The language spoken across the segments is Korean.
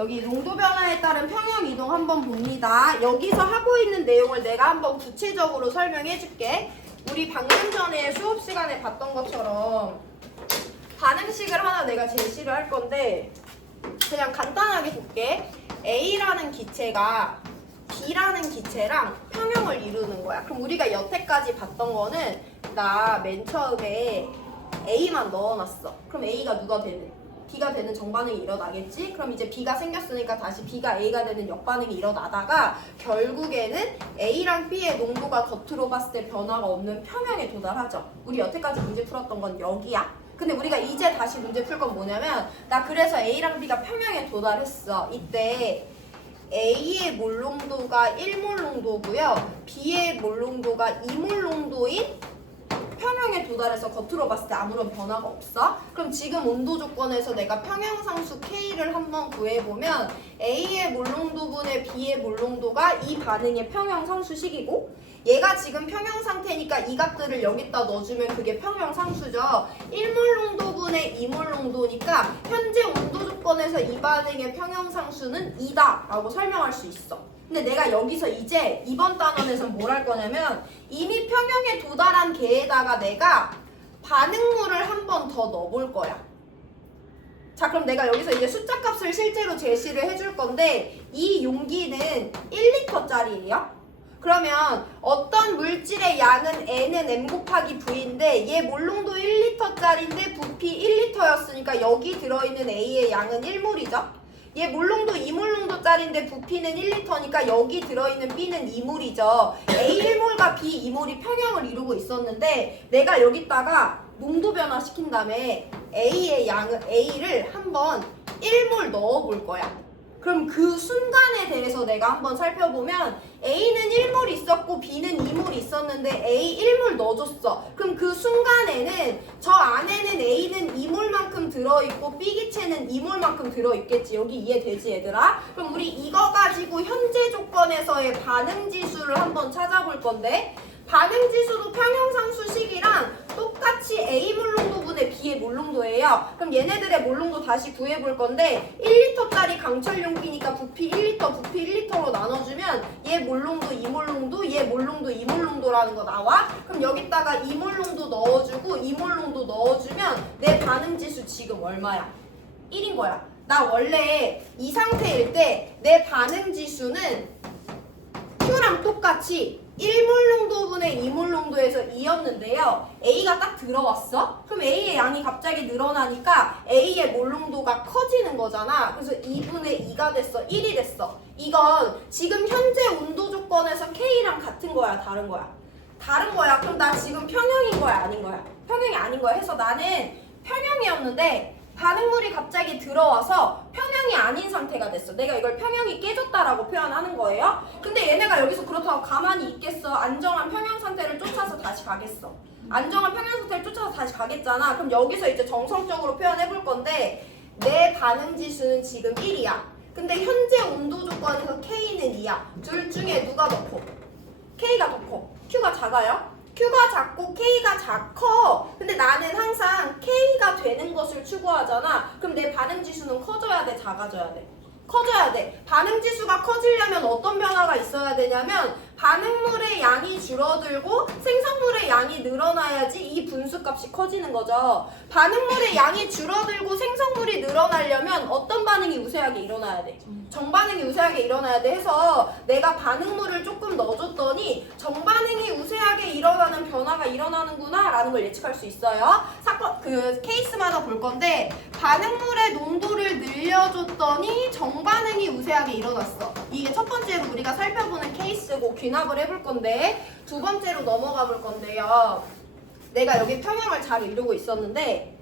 여기 농도 변화에 따른 평형 이동 한번 봅니다. 여기서 하고 있는 내용을 내가 한번 구체적으로 설명해 줄게. 우리 방금 전에 수업 시간에 봤던 것처럼 반응식을 하나 내가 제시를 할 건데 그냥 간단하게 볼게. A라는 기체가 B라는 기체랑 평형을 이루는 거야. 그럼 우리가 여태까지 봤던 거는 나 맨 처음에 A만 넣어놨어. 그럼 A가 누가 되는? B가 되는 정반응이 일어나겠지? 그럼 이제 B가 생겼으니까 다시 B가 A가 되는 역반응이 일어나다가 결국에는 A랑 B의 농도가 겉으로 봤을 때 변화가 없는 평형에 도달하죠. 우리 여태까지 문제 풀었던 건 여기야. 근데 우리가 이제 다시 문제 풀 건 뭐냐면 나 그래서 A랑 B가 평형에 도달했어. 이때 A의 몰 농도가 1몰 농도고요. B의 몰 농도가 2몰 농도인 평형에 도달해서 겉으로 봤을 때 아무런 변화가 없어? 그럼 지금 온도 조건에서 내가 평형상수 K를 한번 구해보면 A의 몰 농도분의 B의 몰 농도가 이 반응의 평형상수식이고 얘가 지금 평형 상태니까 이 값들을 여기다 넣어주면 그게 평형 상수죠. 1몰 농도분의 2몰 농도니까 현재 온도 조건에서 이 반응의 평형 상수는 2다 라고 설명할 수 있어. 근데 내가 여기서 이제 이번 단원에서 뭘 할 거냐면 이미 평형에 도달한 개에다가 내가 반응물을 한 번 더 넣어볼 거야. 자, 그럼 내가 여기서 이제 숫자 값을 실제로 제시를 해줄 건데 이 용기는 1리터짜리예요. 그러면 어떤 물질의 양은 N은 M 곱하기 V인데 얘 몰농도 1리터짜리인데 부피 1리터였으니까 여기 들어있는 A의 양은 1몰이죠. 얘 몰농도 2몰농도짜리인데 부피는 1리터니까 여기 들어있는 B는 2몰이죠. A 1몰과 B 2몰이 평형을 이루고 있었는데 내가 여기다가 농도 변화 시킨 다음에 A의 양은 A를 한번 1몰 넣어볼 거야. 그럼 그 순간에 대해서 내가 한번 살펴보면 A는 1몰 있었고 B는 2몰 있었는데 A 1몰 넣어줬어. 그럼 그 순간에는 저 안에는 A는 2몰만큼 들어있고 B 기체는 2몰만큼 들어있겠지. 여기 이해되지 얘들아? 그럼 우리 이거 가지고 현재 조건에서의 반응지수를 한번 찾아볼 건데 반응지수도 평형상수식이랑 똑같이 A 몰농도분의 B의 몰농도예요. 그럼 얘네들의 몰농도 다시 구해볼 건데 1리터짜리 강철 용기니까 부피 1리터, 부피 1리터로 나눠주면 얘 몰농도 2몰농도, 얘 몰농도 2몰농도라는 거 나와? 그럼 여기다가 2몰농도 넣어주고 2몰농도 넣어주면 내 반응지수 지금 얼마야? 1인 거야. 나 원래 이 상태일 때 내 반응지수는 Q랑 똑같이 1몰 농도분의 2몰 농도에서 2였는데요. A가 딱 들어왔어? 그럼 A의 양이 갑자기 늘어나니까 A의 몰 농도가 커지는 거잖아. 그래서 2분의 2가 됐어. 1이 됐어. 이건 지금 현재 온도 조건에서 K랑 같은 거야? 다른 거야? 다른 거야. 그럼 나 지금 평형인 거야? 아닌 거야? 평형이 아닌 거야. 해서 나는 평형이었는데 반응물이 갑자기 들어와서 평형이 아닌 상태가 됐어. 내가 이걸 평형이 깨졌다라고 표현하는 거예요. 근데 얘네가 여기서 그렇다고 가만히 있겠어? 안정한 평형 상태를 쫓아서 다시 가겠어. 안정한 평형 상태를 쫓아서 다시 가겠잖아. 그럼 여기서 이제 정성적으로 표현해 볼 건데 내 반응 지수는 지금 1이야. 근데 현재 온도 조건에서 K는 2야. 둘 중에 누가 더 커? K가 더 커. Q가 작아요? Q가 작고 K가 작어. 근데 나는 항상 K가 되는 것을 추구하잖아. 그럼 내 반응지수는 커져야 돼? 작아져야 돼? 커져야 돼. 반응지수가 커지려면 어떤 변화가 있어야 되냐면 반응물의 양이 줄어들고 생성물의 양이 늘어나야지 이 분수값이 커지는 거죠. 반응물의 양이 줄어들고 생성물이 늘어나려면 어떤 반응이 우세하게 일어나야 돼? 정반응이 우세하게 일어나야 돼 해서 내가 반응물을 조금 넣어줬더니 정반응이 우세하게 일어나는 변화가 일어나는구나 라는 걸 예측할 수 있어요. 사건 그 케이스마다 볼 건데 반응물의 농도를 늘려줬더니 정반응이 우세하게 일어났어. 이게 첫 번째로 우리가 살펴보는 케이스고 귀납을 해볼 건데 두 번째로 넘어가 볼 건데요. 내가 여기 평형을 잘 이루고 있었는데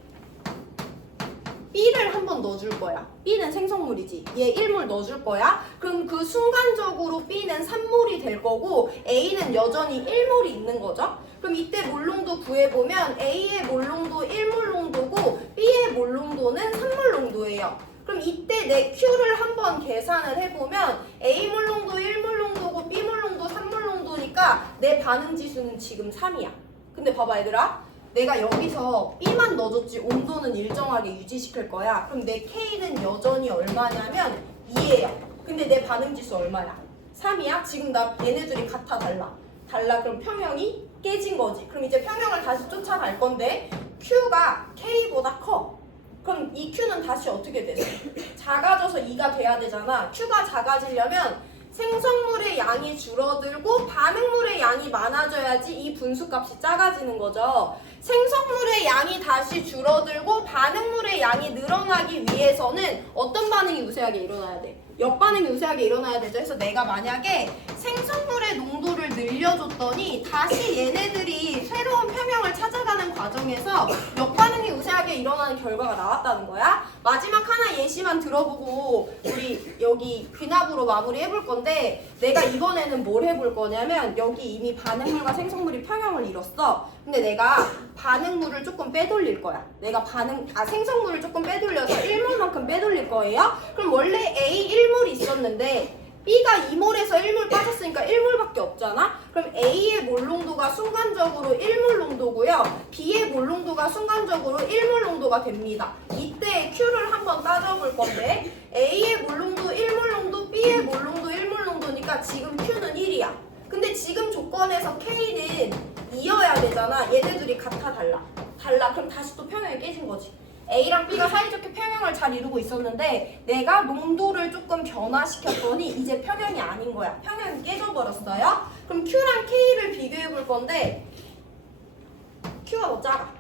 B를 한번 넣어줄 거야. B는 생성물이지. 얘 1몰 넣어줄 거야. 그럼 그 순간적으로 B는 3몰이 될 거고 A는 여전히 1몰이 있는 거죠. 그럼 이때 몰농도 구해보면 A의 몰농도 1몰 농도고 B의 몰농도는 3몰 농도예요. 그럼 이때 내 Q를 한번 계산을 해보면 A 몰농도 1몰 농도고 B 몰농도 3몰 농도니까 내 반응 지수는 지금 3이야. 근데 봐봐 얘들아. 내가 여기서 B만 넣어줬지 온도는 일정하게 유지시킬 거야. 그럼 내 K는 여전히 얼마냐면 2예요. 근데 내 반응 지수 얼마야? 3이야? 지금 나 얘네들이 같아 달라? 달라. 그럼 평형이 깨진 거지. 그럼 이제 평형을 다시 쫓아갈 건데 Q가 K보다 커. 그럼 이 Q는 다시 어떻게 되죠? 작아져서 2가 돼야 되잖아. Q가 작아지려면 생성물의 양이 줄어들고 반응물의 양이 많아져야지 이 분수값이 작아지는 거죠. 생성물의 양이 다시 줄어들고 반응물의 양이 늘어나기 위해서는 어떤 반응이 우세하게 일어나야 돼? 역반응이 우세하게 일어나야 되죠. 그래서 내가 만약에 생성물의 농도를 늘려줬더니 다시 얘네들이 새로운 평형을 찾아가는 과정에서 역반응이 우세하게 일어나는 결과가 나왔다는 거야. 마지막 하나 예시만 들어보고 우리 여기 귀납으로 마무리 해볼 건데, 내가 이번에는 뭘 해볼 거냐면 여기 이미 반응물과 생성물이 평형을 이뤘어. 근데 내가 반응물을 조금 빼돌릴 거야. 내가 생성물을 조금 빼돌려서 1몰만큼 빼돌릴 거예요. 그럼 원래 A 1몰이 있었는데 B가 2몰에서 1몰 빠졌으니까 1몰밖에 없잖아? 그럼 A의 몰 농도가 순간적으로 1몰 농도고요. B의 몰 농도가 순간적으로 1몰 농도가 됩니다. 이때 Q를 한번 따져볼 건데, A의 몰 농도 1몰 농도, B의 몰 농도 1몰 농도니까 지금 Q는 1이야. 근데 지금 조건에서 K는 2여야 되잖아. 얘네들이 같아 달라? 달라. 그럼 다시 또 평형이 깨진 거지. A랑 B가 사이좋게 평형을 잘 이루고 있었는데 내가 농도를 조금 변화시켰더니 이제 평형이 아닌 거야. 평형이 깨져버렸어요. 그럼 Q랑 K를 비교해 볼 건데 Q가 더 작아.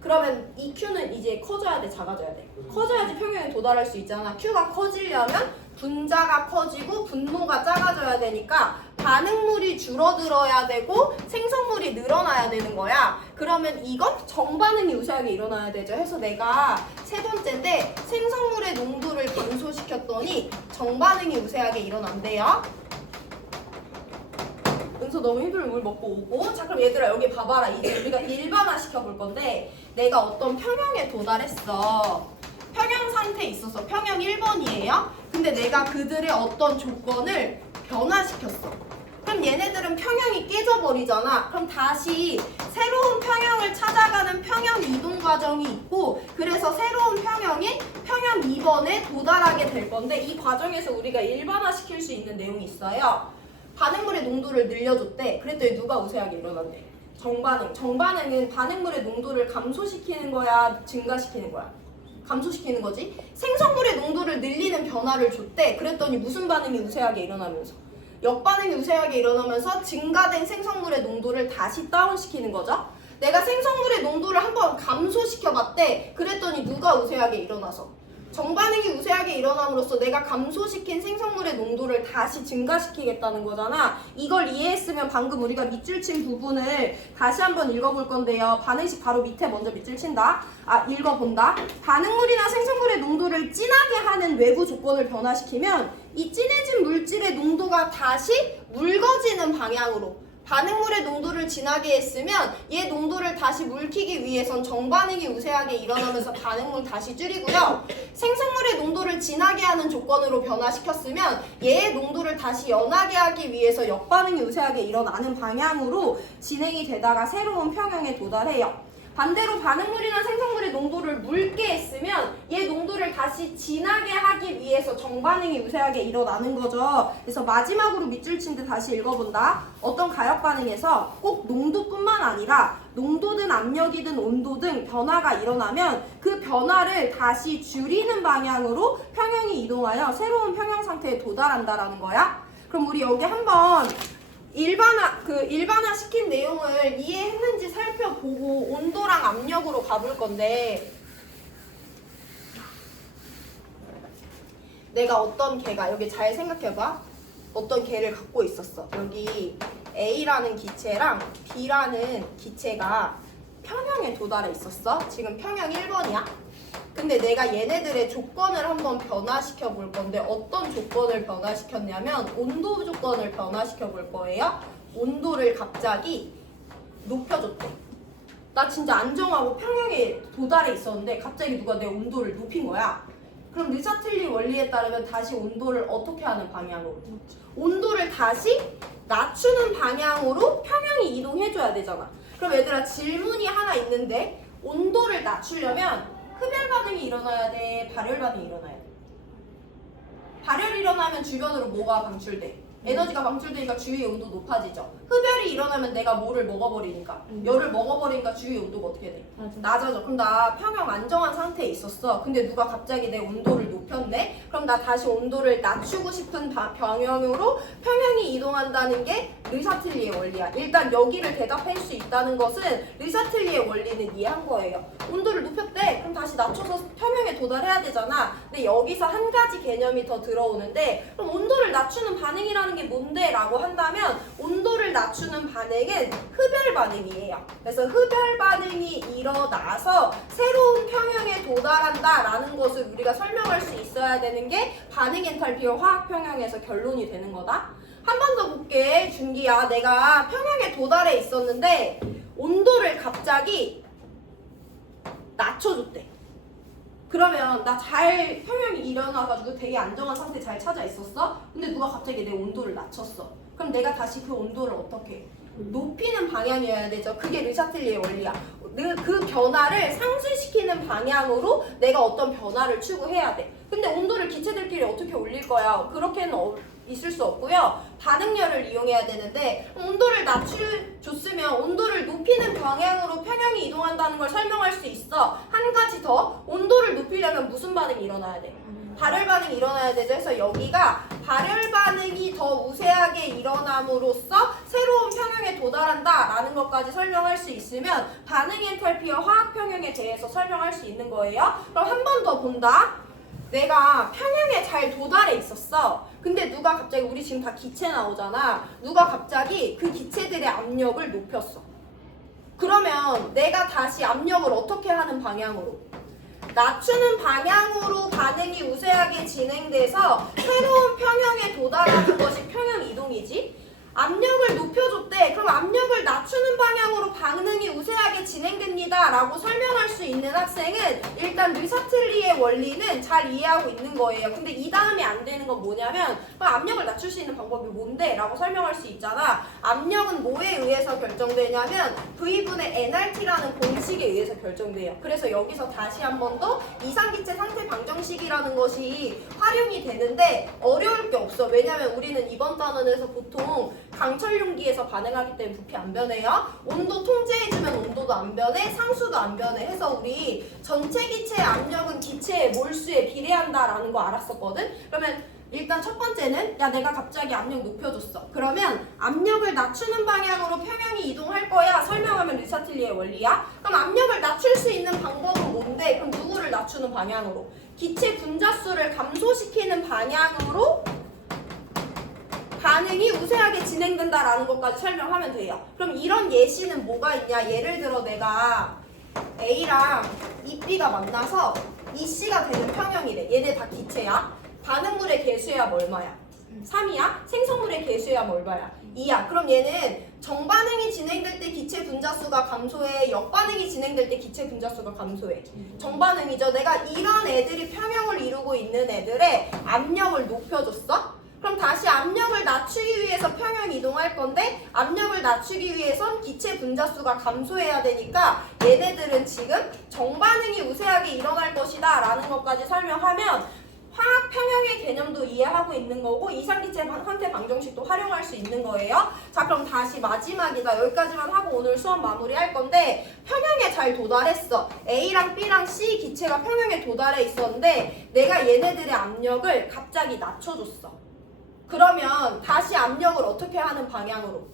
그러면 이 Q는 이제 커져야 돼, 작아져야 돼? 커져야지 평형에 도달할 수 있잖아. Q가 커지려면 분자가 커지고 분모가 작아져야 되니까 반응물이 줄어들어야 되고 생성물이 늘어나야 되는 거야. 그러면 이건 정반응이 우세하게 일어나야 되죠. 해서 내가 세 번째인데 생성물의 농도를 감소시켰더니 정반응이 우세하게 일어난대요. 은서 너무 힘들면 물 먹고 오고. 자, 그럼 얘들아 여기 봐봐라. 이제 우리가 일반화 시켜볼 건데 내가 어떤 평형에 도달했어. 평형 상태에 있어서 평형 1번이에요. 근데 내가 그들의 어떤 조건을 변화시켰어. 그럼 얘네들은 평형이 깨져버리잖아. 그럼 다시 새로운 평형을 찾아가는 평형 이동 과정이 있고, 그래서 새로운 평형인 평형 2번에 도달하게 될 건데, 이 과정에서 우리가 일반화 시킬 수 있는 내용이 있어요. 반응물의 농도를 늘려줬대. 그랬더니 누가 우세하게 일어난대? 정반응. 정반응은 반응물의 농도를 감소시키는 거야, 증가시키는 거야? 감소시키는 거지. 생성물의 농도를 늘리는 변화를 줬대. 그랬더니 무슨 반응이 우세하게 일어나면서? 역반응이 우세하게 일어나면서 증가된 생성물의 농도를 다시 다운시키는 거죠. 내가 생성물의 농도를 한번 감소시켜봤대. 그랬더니 누가 우세하게 일어나서? 정반응이 우세하게 일어남으로써 내가 감소시킨 생성물의 농도를 다시 증가시키겠다는 거잖아. 이걸 이해했으면 방금 우리가 밑줄 친 부분을 다시 한번 읽어볼 건데요. 반응식 바로 밑에 먼저 밑줄 친다. 읽어본다. 반응물이나 생성물의 농도를 진하게 하는 외부 조건을 변화시키면 이 진해진 물질의 농도가 다시 묽어지는 방향으로, 반응물의 농도를 진하게 했으면 얘 농도를 다시 묽히기 위해선 정반응이 우세하게 일어나면서 반응물 다시 줄이고요. 생성물의 농도를 진하게 하는 조건으로 변화시켰으면 얘의 농도를 다시 연하게 하기 위해서 역반응이 우세하게 일어나는 방향으로 진행이 되다가 새로운 평형에 도달해요. 반대로 반응물이나 생성물의 농도를 묽게 했으면 얘 농도를 다시 진하게 하기 위해서 정반응이 우세하게 일어나는 거죠. 그래서 마지막으로 밑줄 친 데 다시 읽어본다. 어떤 가역 반응에서 꼭 농도뿐만 아니라 농도든 압력이든 온도 등 변화가 일어나면 그 변화를 다시 줄이는 방향으로 평형이 이동하여 새로운 평형 상태에 도달한다라는 거야. 그럼 우리 여기 한번 일반화 시킨 내용을 이해했는지 살펴보고 온도랑 압력으로 가볼 건데, 내가 어떤 개가, 여기 잘 생각해봐. 어떤 개를 갖고 있었어. 여기 A라는 기체랑 B라는 기체가 평형에 도달해 있었어. 지금 평형 1번이야. 근데 내가 얘네들의 조건을 한번 변화시켜 볼 건데 어떤 조건을 변화시켰냐면 온도 조건을 변화시켜 볼 거예요. 온도를 갑자기 높여줬대. 나 진짜 안정하고 평형에 도달해 있었는데 갑자기 누가 내 온도를 높인 거야. 그럼 느차틀리 원리에 따르면 다시 온도를 어떻게 하는 방향으로? 온도를 다시 낮추는 방향으로 평형이 이동해줘야 되잖아. 그럼 얘들아 질문이 하나 있는데, 온도를 낮추려면 흡열 반응이 일어나야 돼? 발열 반응이 일어나야 돼? 발열이 일어나면 주변으로 뭐가 방출돼? 에너지가 방출되니까 주위의 온도 높아지죠. 흡열이 일어나면 내가 뭐를 먹어버리니까 열을 먹어버리니까 주위의 온도가 어떻게 돼? 낮아져. 그럼 나 평형 안정한 상태에 있었어. 근데 누가 갑자기 내 온도를 높였네? 그럼 나 다시 온도를 낮추고 싶은 방향으로 평형이 이동한다는 게 르샤틀리의 원리야. 일단 여기를 대답할 수 있다는 것은 르샤틀리의 원리는 이해한 거예요. 온도를 높였대. 그럼 다시 낮춰서 평형에 도달해야 되잖아. 근데 여기서 한 가지 개념이 더 들어오는데 그럼 온도를 낮추는 반응이라는 게 뭔데? 라고 한다면 온도를 낮추는 반응은 흡열 반응이에요. 그래서 흡열 반응이 일어나서 새로운 평형에 도달한다 라는 것을 우리가 설명할 수 있어야 되는 게 반응 엔탈피와 화학 평형에서 결론이 되는 거다. 한 번 더 볼게. 준기야, 내가 평형에 도달해 있었는데 온도를 갑자기 낮춰줬대. 그러면 나 잘 평형이 일어나가지고 되게 안정한 상태 잘 찾아 있었어? 근데 누가 갑자기 내 온도를 낮췄어. 그럼 내가 다시 그 온도를 어떻게 해? 높이는 방향이어야 되죠. 그게 르샤틀리의 원리야. 그 변화를 상쇄시키는 방향으로 내가 어떤 변화를 추구해야 돼. 근데 온도를 기체들끼리 어떻게 올릴 거야? 그렇게는 있을 수 없고요. 반응열을 이용해야 되는데 온도를 낮춰줬으면 온도를 높이는 방향으로 평형이 이동한다는 걸 설명할 수 있어. 한 가지 더, 온도를 높이려면 무슨 반응이 일어나야 돼? 발열 반응이 일어나야 되죠. 그래서 여기가 발열 반응이 더 우세하게 일어남으로써 새로운 평형에 도달한다라는 것까지 설명할 수 있으면 반응 엔탈피와 화학 평형에 대해서 설명할 수 있는 거예요. 그럼 한 번 더 본다. 내가 평형에 잘 도달해 있었어. 근데 누가 갑자기, 우리 지금 다 기체 나오잖아. 누가 갑자기 그 기체들의 압력을 높였어. 그러면 내가 다시 압력을 어떻게 하는 방향으로? 낮추는 방향으로 반응이 우세하게 진행돼서 새로운 평형에 도달하는 것이 평형 이동이지. 압력을 높여줬대. 그럼 압력을 낮추는 방향으로 반응이 우세하게 진행됩니다 라고 설명할 수 있는 학생은 일단 르샤틀리의 원리는 잘 이해하고 있는 거예요. 근데 이 다음에 안 되는 건 뭐냐면 압력을 낮출 수 있는 방법이 뭔데? 라고 설명할 수 있잖아. 압력은 뭐에 의해서 결정되냐면 V분의 nRT라는 공식에 의해서 결정돼요. 그래서 여기서 다시 한 번 더 이상기체 상태 방정식이라는 것이 활용이 되는데 어려울 게 없어. 왜냐면 우리는 이번 단원에서 보통 강철 용기에서 반응하기 때문에 부피 안 변해요. 온도 통제해주면 온도도 안 변해, 상수도 안 변해 해서 우리 전체 기체의 압력은 기체의 몰수에 비례한다라는 거 알았었거든? 그러면 일단 첫 번째는 야 내가 갑자기 압력 높여줬어. 그러면 압력을 낮추는 방향으로 평형이 이동할 거야. 설명하면 르샤틀리의 원리야. 그럼 압력을 낮출 수 있는 방법은 뭔데? 그럼 누구를 낮추는 방향으로? 기체 분자수를 감소시키는 방향으로 반응이 우세하게 진행된다라는 것까지 설명하면 돼요. 그럼 이런 예시는 뭐가 있냐? 예를 들어 내가 A랑 B가 만나서 EC가 되는 평형이래. 얘네 다 기체야. 반응물의 개수야 얼마야? 3이야? 생성물의 개수야 얼마야? 2야. 그럼 얘는 정반응이 진행될 때 기체 분자수가 감소해, 역반응이 진행될 때 기체 분자수가 감소해. 정반응이죠. 내가 이런 애들이 평형을 이루고 있는 애들의 압력을 높여줬어? 그럼 다시 압력을 낮추기 위해서 평형 이동할 건데 압력을 낮추기 위해선 기체 분자수가 감소해야 되니까 얘네들은 지금 정반응이 우세하게 일어날 것이다 라는 것까지 설명하면 화학 평형의 개념도 이해하고 있는 거고 이상기체 상태 방정식도 활용할 수 있는 거예요. 자, 그럼 다시 마지막이다. 여기까지만 하고 오늘 수업 마무리할 건데 평형에 잘 도달했어. A랑 B랑 C 기체가 평형에 도달해 있었는데 내가 얘네들의 압력을 갑자기 낮춰줬어. 그러면 다시 압력을 어떻게 하는 방향으로?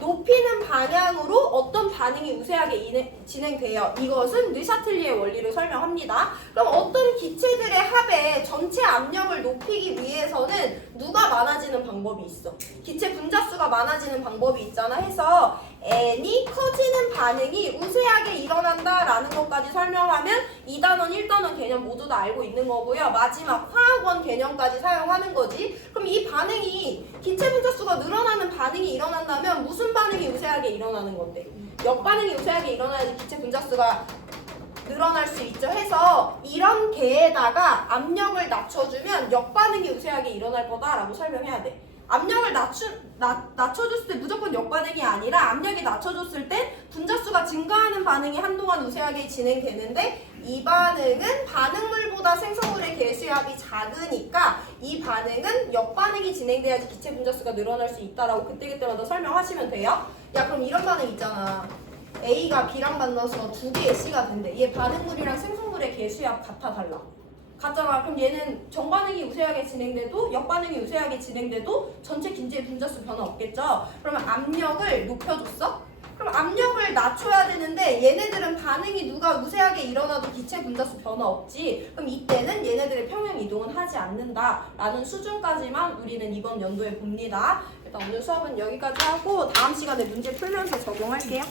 높이는 방향으로 어떤 반응이 우세하게 진행돼요. 이것은 르샤틀리의 원리로 설명합니다. 그럼 어떤 기체들의 합의 전체 압력을 높이기 위해서는 누가 많아지는 방법이 있어? 기체 분자수가 많아지는 방법이 있잖아 해서 N이 커지는 반응이 우세하게 일어난다라는 것까지 설명하면 2단원, 1단원 개념 모두 다 알고 있는 거고요. 마지막 화학원 개념까지 사용하는 거지. 그럼 이 반응이 기체 분자수가 늘어나는 반응이 일어난다면 무슨 반응이 우세하게 일어나는 건데? 역반응이 우세하게 일어나야지 기체 분자수가 늘어날 수 있죠. 해서 이런 개에다가 압력을 낮춰주면 역반응이 우세하게 일어날 거다라고 설명해야 돼. 압력을 낮춰줬을 때 무조건 역반응이 아니라 압력이 낮춰줬을 때 분자수가 증가하는 반응이 한동안 우세하게 진행되는데 이 반응은 반응물보다 생성물의 개수의 합이 작으니까 이 반응이 반응은 역반응이 진행돼야지 기체 분자수가 늘어날 수 있다라고 그때그때마다 설명하시면 돼요. 야 그럼 이런 반응 있잖아. A가 B랑 만나서 두 개의 C가 된대. 얘 반응물이랑 생성물의 개수야 같아 달라? 같잖아. 그럼 얘는 정반응이 우세하게 진행돼도 역반응이 우세하게 진행돼도 전체 기체의 분자수 변화 없겠죠? 그러면 압력을 높여줬어? 그럼 압력을 낮춰야 되는데 얘네들은 반응이 누가 우세하게 일어나도 기체 분자수 변화 없지. 그럼 이때는 얘네들의 평형 이동은 하지 않는다라는 수준까지만 우리는 이번 연도에 봅니다. 일단 오늘 수업은 여기까지 하고 다음 시간에 문제 풀면서 적용할게요.